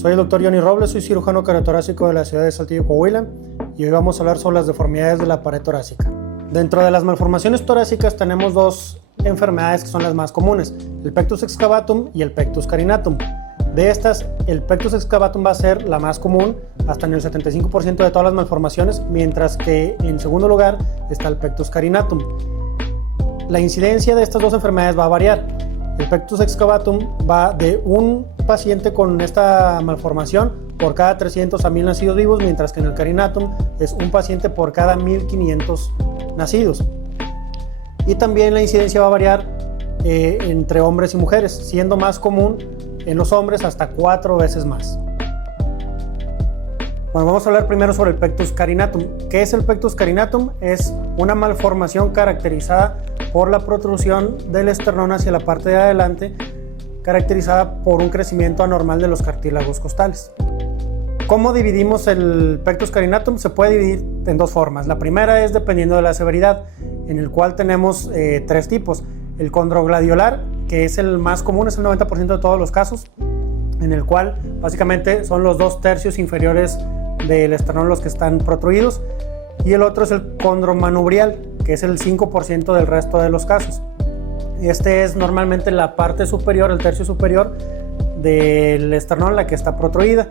Soy el doctor Johnny Robles, soy cirujano cardiotorácico de la ciudad de Saltillo, Coahuila, y hoy vamos a hablar sobre las deformidades de la pared torácica. Dentro de las malformaciones torácicas tenemos dos enfermedades que son las más comunes, el pectus excavatum y el pectus carinatum. De estas, el pectus excavatum va a ser la más común, hasta en el 75% de todas las malformaciones, mientras que en segundo lugar está el pectus carinatum. La incidencia de estas dos enfermedades va a variar. El pectus excavatum va de un paciente con esta malformación por cada 300 a 1000 nacidos vivos, mientras que en el carinatum es un paciente por cada 1500 nacidos. Y también la incidencia va a variar entre hombres y mujeres, siendo más común en los hombres hasta 4 veces más. Bueno, vamos a hablar primero sobre el pectus carinatum. ¿Qué es el pectus carinatum? Es una malformación caracterizada por la protrusión del esternón hacia la parte de adelante, caracterizada por un crecimiento anormal de los cartílagos costales. ¿Cómo dividimos el pectus carinatum? Se puede dividir en dos formas. La primera es dependiendo de la severidad, en el cual tenemos 3 tipos. El condrogladiolar, que es el más común, es el 90% de todos los casos, en el cual básicamente son los 2/3 inferiores del esternón los que están protruidos, y el otro es el condromanubrial, que es el 5% del resto de los casos. Este es normalmente la parte superior, el tercio superior del esternón, la que está protruida,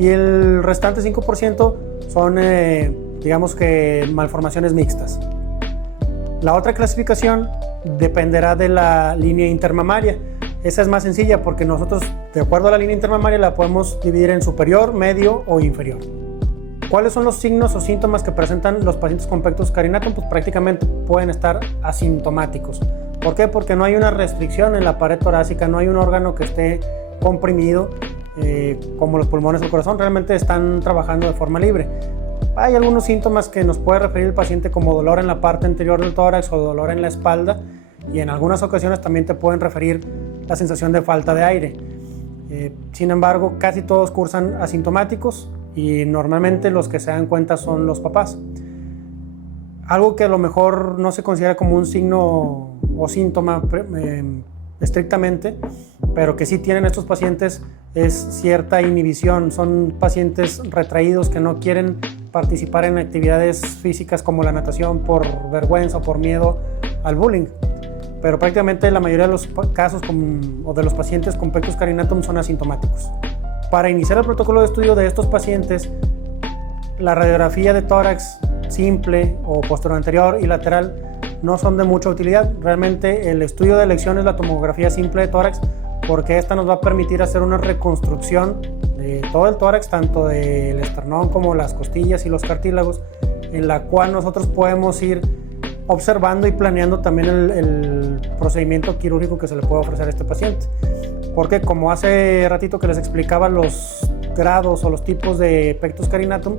y el restante 5% son, digamos que, malformaciones mixtas. La otra clasificación dependerá de la línea intermamaria. Esa es más sencilla porque nosotros, de acuerdo a la línea intermamaria, la podemos dividir en superior, medio o inferior. ¿Cuáles son los signos o síntomas que presentan los pacientes con pectus carinatum? Pues prácticamente pueden estar asintomáticos. ¿Por qué? Porque no hay una restricción en la pared torácica, no hay un órgano que esté comprimido, como los pulmones o el corazón, realmente están trabajando de forma libre. Hay algunos síntomas que nos puede referir el paciente como dolor en la parte anterior del tórax o dolor en la espalda, y en algunas ocasiones también te pueden referir la sensación de falta de aire. Sin embargo, casi todos cursan asintomáticos y normalmente los que se dan cuenta son los papás. Algo que a lo mejor no se considera como un signo o síntoma estrictamente, pero que sí tienen estos pacientes, es cierta inhibición. Son pacientes retraídos que no quieren participar en actividades físicas como la natación por vergüenza o por miedo al bullying. Pero prácticamente la mayoría de los casos o de los pacientes con pectus carinatum son asintomáticos. Para iniciar el protocolo de estudio de estos pacientes, la radiografía de tórax simple o posterior anterior y lateral no son de mucha utilidad. Realmente el estudio de elección es la tomografía simple de tórax, porque esta nos va a permitir hacer una reconstrucción de todo el tórax, tanto del esternón como las costillas y los cartílagos, en la cual nosotros podemos ir observando y planeando también el procedimiento quirúrgico que se le puede ofrecer a este paciente. Porque como hace ratito que les explicaba los grados o los tipos de pectus carinatum,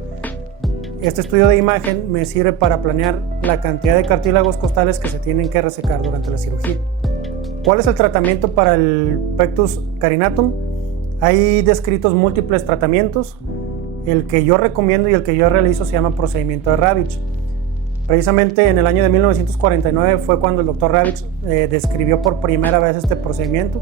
este estudio de imagen me sirve para planear la cantidad de cartílagos costales que se tienen que resecar durante la cirugía. ¿Cuál es el tratamiento para el pectus carinatum? Hay descritos múltiples tratamientos. El que yo recomiendo y el que yo realizo se llama procedimiento de Ravitch. Precisamente en el año de 1949 fue cuando el doctor Ravitch describió por primera vez este procedimiento.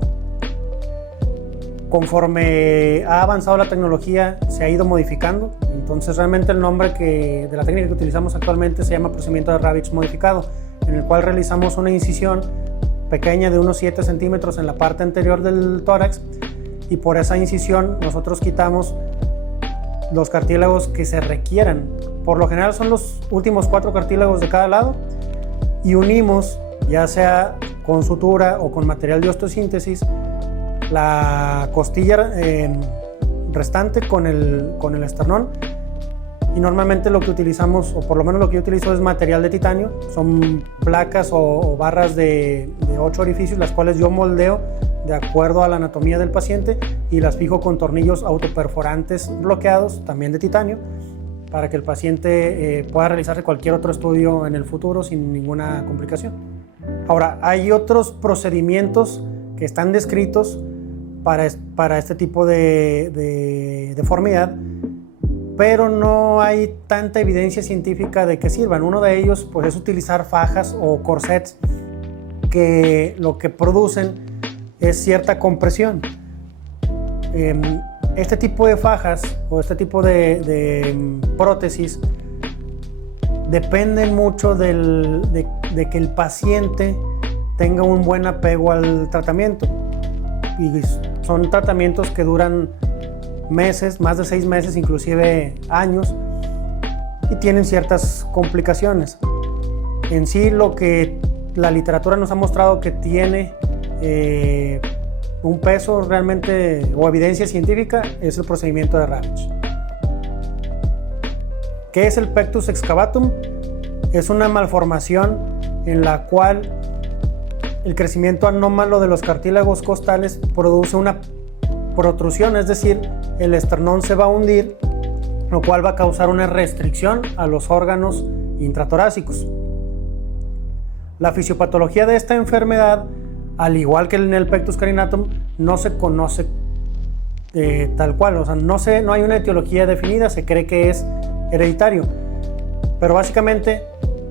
Conforme ha avanzado la tecnología, se ha ido modificando. Entonces realmente el nombre de la técnica que utilizamos actualmente se llama procedimiento de Ravitch modificado, en el cual realizamos una incisión pequeña de unos 7 centímetros en la parte anterior del tórax, y por esa incisión nosotros quitamos los cartílagos que se requieran. Por lo general son los últimos 4 cartílagos de cada lado, y unimos, ya sea con sutura o con material de osteosíntesis, la costilla restante con el esternón. Y normalmente lo que utilizamos, o por lo menos lo que yo utilizo, es material de titanio. Son placas o barras de 8 orificios, las cuales yo moldeo de acuerdo a la anatomía del paciente y las fijo con tornillos autoperforantes bloqueados, también de titanio, para que el paciente pueda realizarse cualquier otro estudio en el futuro sin ninguna complicación. Ahora, hay otros procedimientos que están descritos para este tipo de deformidad, pero no hay tanta evidencia científica de que sirvan. Uno de ellos, pues, es utilizar fajas o corsets que lo que producen es cierta compresión. Este tipo de fajas o este tipo de prótesis dependen mucho de que el paciente tenga un buen apego al tratamiento. Y son tratamientos que duran meses, más de 6 meses, inclusive años, y tienen ciertas complicaciones. En sí, lo que la literatura nos ha mostrado que tiene un peso realmente o evidencia científica es el procedimiento de Ravitch. ¿Qué es el pectus excavatum? Es una malformación en la cual el crecimiento anómalo de los cartílagos costales produce una protrusión, es decir, el esternón se va a hundir, lo cual va a causar una restricción a los órganos intratorácicos. La fisiopatología de esta enfermedad, al igual que en el pectus carinatum, no se conoce tal cual, o sea, no hay una etiología definida, se cree que es hereditario, pero básicamente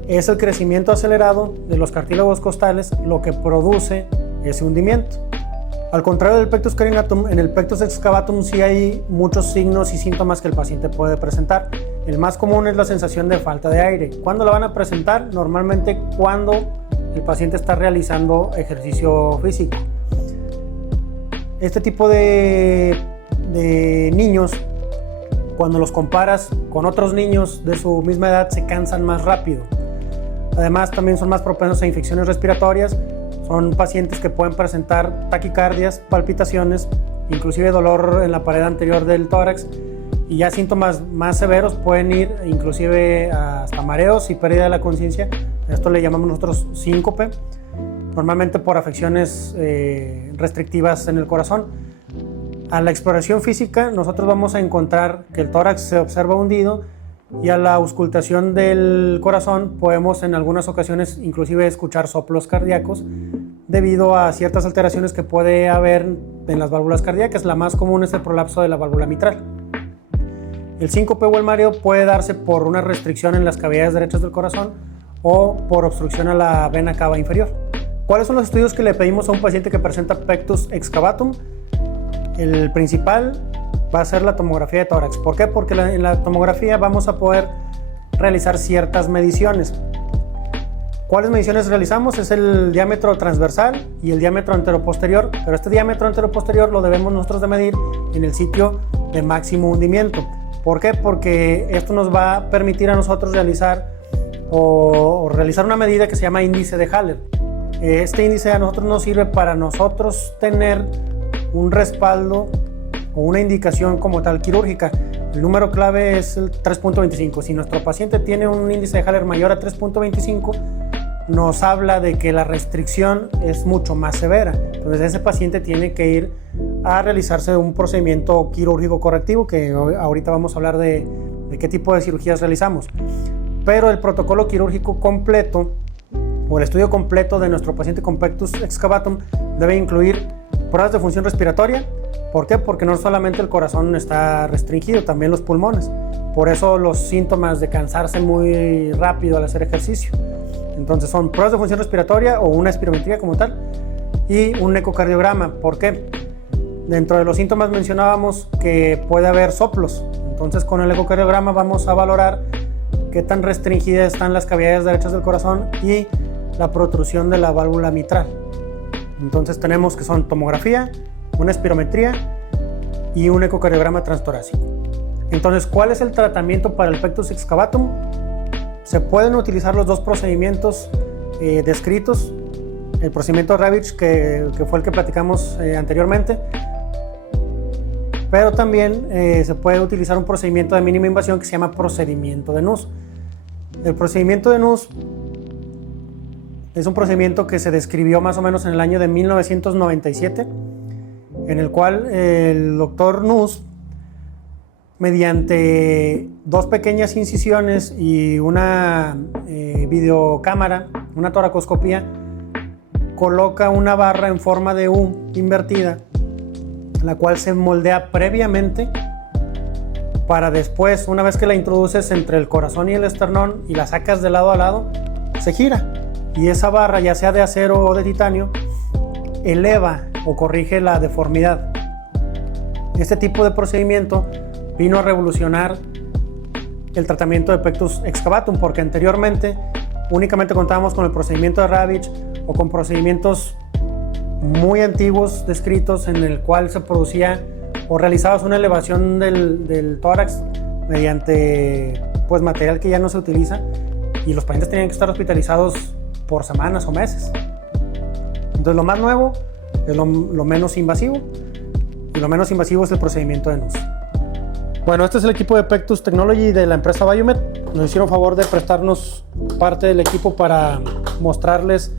es el crecimiento acelerado de los cartílagos costales lo que produce ese hundimiento. Al contrario del pectus carinatum, en el pectus excavatum sí hay muchos signos y síntomas que el paciente puede presentar. El más común es la sensación de falta de aire. ¿Cuándo la van a presentar? Normalmente cuando el paciente está realizando ejercicio físico. Este tipo de niños, cuando los comparas con otros niños de su misma edad, se cansan más rápido. Además, también son más propensos a infecciones respiratorias. Son pacientes que pueden presentar taquicardias, palpitaciones, inclusive dolor en la pared anterior del tórax, y ya síntomas más severos pueden ir inclusive hasta mareos y pérdida de la conciencia. Esto le llamamos nosotros síncope, normalmente por afecciones restrictivas en el corazón. A la exploración física nosotros vamos a encontrar que el tórax se observa hundido, y a la auscultación del corazón podemos en algunas ocasiones inclusive escuchar soplos cardíacos debido a ciertas alteraciones que puede haber en las válvulas cardíacas. La más común es el prolapso de la válvula mitral. El síncope o el mareo puede darse por una restricción en las cavidades derechas del corazón o por obstrucción a la vena cava inferior. ¿Cuáles son los estudios que le pedimos a un paciente que presenta pectus excavatum? El principal va a ser la tomografía de tórax. ¿Por qué? Porque en la tomografía vamos a poder realizar ciertas mediciones. ¿Cuáles mediciones realizamos? Es el diámetro transversal y el diámetro anteroposterior, pero este diámetro anteroposterior lo debemos nosotros de medir en el sitio de máximo hundimiento. ¿Por qué? Porque esto nos va a permitir a nosotros realizar una medida que se llama índice de Haller. Este índice a nosotros nos sirve para nosotros tener un respaldo o una indicación como tal quirúrgica. El número clave es el 3.25. Si nuestro paciente tiene un índice de Haller mayor a 3.25, nos habla de que la restricción es mucho más severa. Entonces ese paciente tiene que ir a realizarse un procedimiento quirúrgico correctivo, que ahorita vamos a hablar de qué tipo de cirugías realizamos. Pero el protocolo quirúrgico completo o el estudio completo de nuestro paciente con pectus excavatum debe incluir pruebas de función respiratoria. ¿Por qué? Porque no solamente el corazón está restringido, también los pulmones. Por eso los síntomas de cansarse muy rápido al hacer ejercicio. Entonces son pruebas de función respiratoria o una espirometría como tal y un ecocardiograma. ¿Por qué? Dentro de los síntomas mencionábamos que puede haber soplos. Entonces con el ecocardiograma vamos a valorar qué tan restringidas están las cavidades derechas del corazón y la protrusión de la válvula mitral. Entonces tenemos que son tomografía, una espirometría y un ecocardiograma transtorácico. Entonces, ¿cuál es el tratamiento para el pectus excavatum? Se pueden utilizar los dos procedimientos descritos. El procedimiento Ravitch, que fue el que platicamos anteriormente, pero también se puede utilizar un procedimiento de mínima invasión que se llama procedimiento de Nuss. El procedimiento de Nuss es un procedimiento que se describió más o menos en el año de 1997, en el cual el doctor Nuss, mediante dos pequeñas incisiones y una videocámara, una toracoscopía, coloca una barra en forma de U invertida, la cual se moldea previamente para después, una vez que la introduces entre el corazón y el esternón y la sacas de lado a lado, se gira. Y esa barra, ya sea de acero o de titanio, eleva o corrige la deformidad. Este tipo de procedimiento vino a revolucionar el tratamiento de pectus excavatum, porque anteriormente únicamente contábamos con el procedimiento de Ravitch o con procedimientos muy antiguos descritos en el cual se producía o realizabas una elevación del tórax mediante pues material que ya no se utiliza, y los pacientes tenían que estar hospitalizados por semanas o meses. Entonces lo más nuevo es lo menos invasivo, y lo menos invasivo es el procedimiento de NUS. Bueno, este es el equipo de Pectus Technology de la empresa Biomed. Nos hicieron favor de prestarnos parte del equipo para mostrarles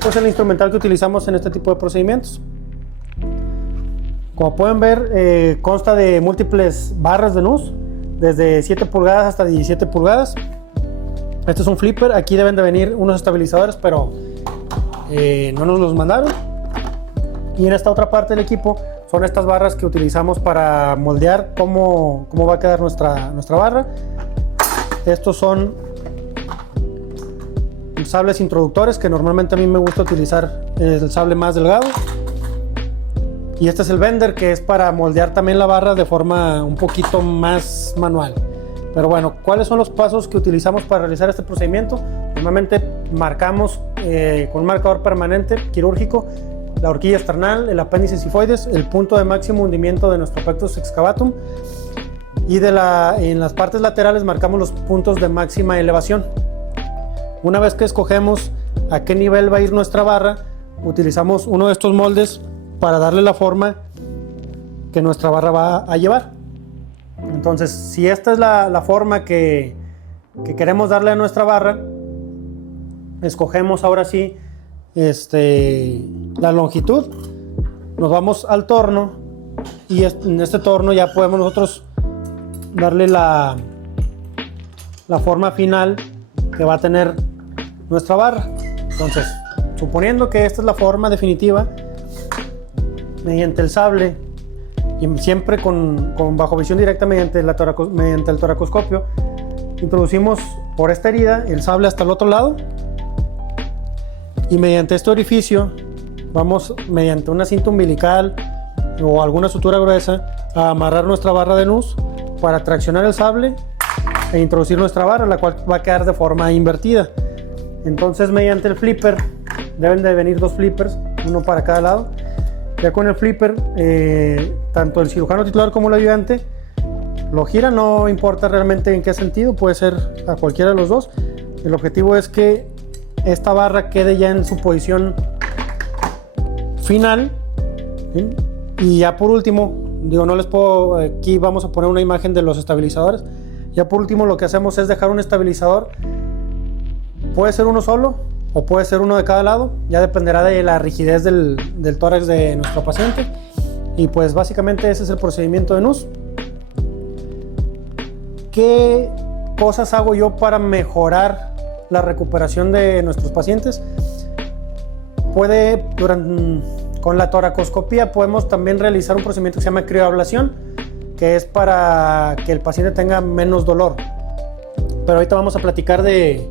pues el instrumental que utilizamos en este tipo de procedimientos. Como pueden ver, consta de múltiples barras de NUS, desde 7 pulgadas hasta 17 pulgadas. Este es un flipper, aquí deben de venir unos estabilizadores, pero no nos los mandaron. Y en esta otra parte del equipo son estas barras que utilizamos para moldear cómo va a quedar nuestra barra. Estos son sables introductores, que normalmente a mí me gusta utilizar el sable más delgado. Y este es el bender, que es para moldear también la barra de forma un poquito más manual. Pero bueno, ¿cuáles son los pasos que utilizamos para realizar este procedimiento? Normalmente marcamos con un marcador permanente quirúrgico la horquilla external, el apéndice sifoides, el punto de máximo hundimiento de nuestro pectus excavatum, y en las partes laterales marcamos los puntos de máxima elevación. Una vez que escogemos a qué nivel va a ir nuestra barra, utilizamos uno de estos moldes para darle la forma que nuestra barra va a llevar. Entonces, si esta es la forma que queremos darle a nuestra barra, escogemos ahora sí la longitud, nos vamos al torno, y en este torno ya podemos nosotros darle la forma final que va a tener nuestra barra. Entonces, suponiendo que esta es la forma definitiva, mediante el sable y siempre con bajo visión directa mediante el toracoscopio, introducimos por esta herida el sable hasta el otro lado, y mediante este orificio vamos, mediante una cinta umbilical o alguna sutura gruesa, a amarrar nuestra barra de NUS para traccionar el sable e introducir nuestra barra, la cual va a quedar de forma invertida. Entonces, mediante el flipper, deben de venir 2 flippers, uno para cada lado. Ya con el flipper, tanto el cirujano titular como el ayudante lo gira, no importa realmente en qué sentido, puede ser a cualquiera de los dos. El objetivo es que esta barra quede ya en su posición final, ¿sí? Y ya por último, no les puedo, aquí vamos a poner una imagen de los estabilizadores. Ya por último, lo que hacemos es dejar un estabilizador, puede ser uno solo o puede ser uno de cada lado, ya dependerá de la rigidez del tórax de nuestro paciente. Y pues básicamente ese es el procedimiento de NUS. ¿Qué cosas hago yo para mejorar la recuperación de nuestros pacientes? Con la toracoscopía podemos también realizar un procedimiento que se llama crioablación, que es para que el paciente tenga menos dolor. Pero ahorita vamos a platicar de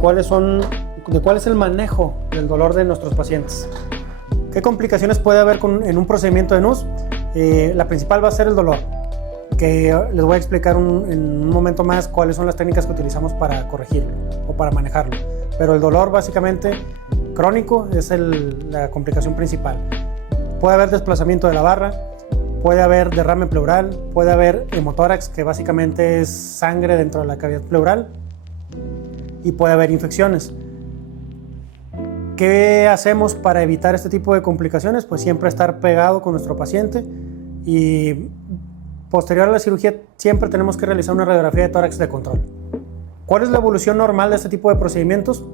cuál es el manejo del dolor de nuestros pacientes. ¿Qué complicaciones puede haber en un procedimiento de NUS? La principal va a ser el dolor, que les voy a explicar en un momento más cuáles son las técnicas que utilizamos para corregirlo o para manejarlo. Pero el dolor básicamente crónico es la complicación principal. Puede haber desplazamiento de la barra, puede haber derrame pleural, puede haber hemotórax, que básicamente es sangre dentro de la cavidad pleural, y puede haber infecciones. ¿Qué hacemos para evitar este tipo de complicaciones? Pues siempre estar pegado con nuestro paciente, y posterior a la cirugía siempre tenemos que realizar una radiografía de tórax de control. ¿Cuál es la evolución normal de este tipo de procedimientos?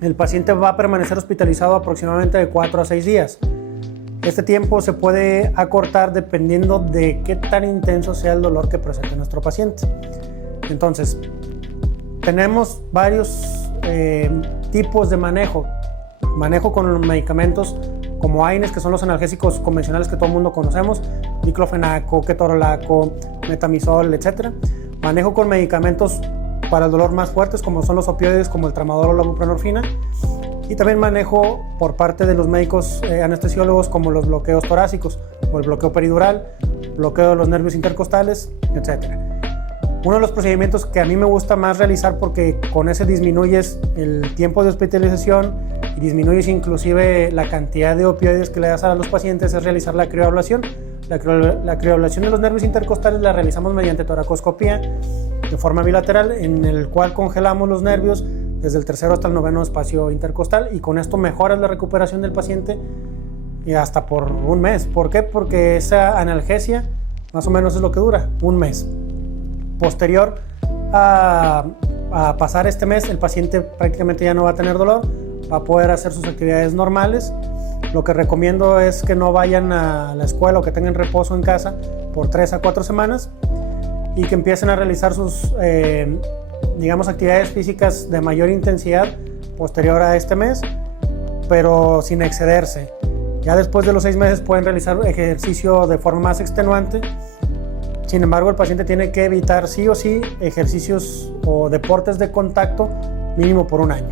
El paciente va a permanecer hospitalizado aproximadamente de 4 a 6 días. Este tiempo se puede acortar dependiendo de qué tan intenso sea el dolor que presente nuestro paciente. Entonces, tenemos varios tipos de manejo. Manejo con medicamentos como AINES, que son los analgésicos convencionales que todo el mundo conocemos, diclofenaco, ketorolaco, metamizol, etc. Manejo con medicamentos para el dolor más fuertes, como son los opioides, como el tramadol o la buprenorfina. Y también manejo por parte de los médicos anestesiólogos como los bloqueos torácicos o el bloqueo peridural, bloqueo de los nervios intercostales, etc. Uno de los procedimientos que a mí me gusta más realizar, porque con ese disminuyes el tiempo de hospitalización y disminuyes inclusive la cantidad de opioides que le das a los pacientes, es realizar la crioablación. La crioablación de los nervios intercostales la realizamos mediante toracoscopía de forma bilateral, en el cual congelamos los nervios desde el tercero hasta el noveno espacio intercostal, y con esto mejoras la recuperación del paciente y hasta por un mes. ¿Por qué? Porque esa analgesia más o menos es lo que dura, un mes. Posterior a pasar este mes, el paciente prácticamente ya no va a tener dolor, va a poder hacer sus actividades normales. Lo que recomiendo es que no vayan a la escuela o que tengan reposo en casa por 3 a 4 semanas y que empiecen a realizar sus actividades físicas de mayor intensidad posterior a este mes, pero sin excederse. Ya después de los 6 meses pueden realizar ejercicio de forma más extenuante. Sin embargo, el paciente tiene que evitar sí o sí ejercicios o deportes de contacto mínimo por un año.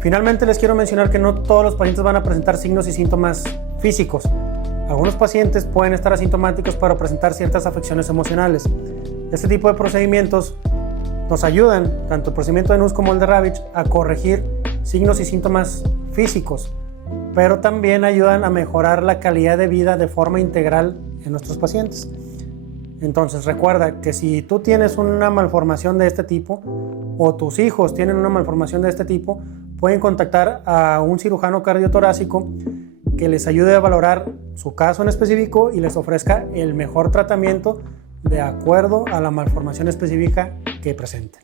Finalmente, les quiero mencionar que no todos los pacientes van a presentar signos y síntomas físicos. Algunos pacientes pueden estar asintomáticos para presentar ciertas afecciones emocionales. Este tipo de procedimientos nos ayudan, tanto el procedimiento de NUS como el de Ravitch, a corregir signos y síntomas físicos, pero también ayudan a mejorar la calidad de vida de forma integral en nuestros pacientes. Entonces recuerda que si tú tienes una malformación de este tipo o tus hijos tienen una malformación de este tipo, pueden contactar a un cirujano cardiotorácico que les ayude a valorar su caso en específico y les ofrezca el mejor tratamiento de acuerdo a la malformación específica que presenten.